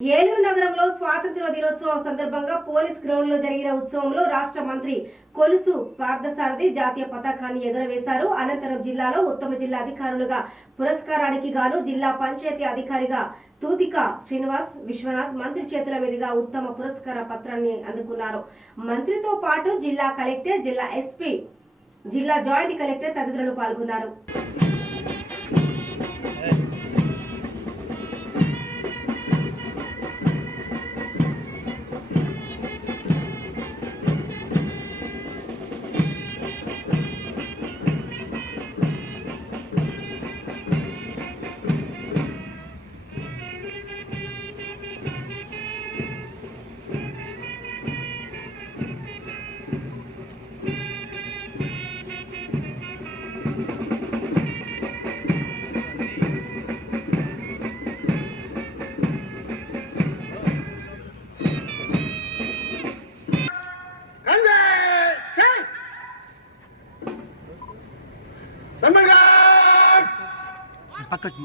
ఏలూరు నగరంలో స్వాతంత్ర దినోత్సవం సందర్భంగా పోలీస్ గ్రౌండ్ లో జరిగిన ఉత్సవంలో రాష్ట్ర మంత్రి కొలుసు పార్థసారథి జాతీయ పతాకాన్ని ఎగురవేశారు. అనంతరం జిల్లాలో ఉత్తమ జిల్లా అధికారులుగా పురస్కారానికి గాను జిల్లా పంచాయతీ అధికారిగా తూతిక శ్రీనివాస్ విశ్వనాథ్ మంత్రి చేతుల మీదుగా ఉత్తమ పురస్కార పత్రాన్ని అందుకున్నారు. మంత్రితో పాటు జిల్లా కలెక్టర్, జిల్లా ఎస్పీ, జిల్లా జాయింట్ కలెక్టర్ తదితరులు పాల్గొన్నారు. పక్కకి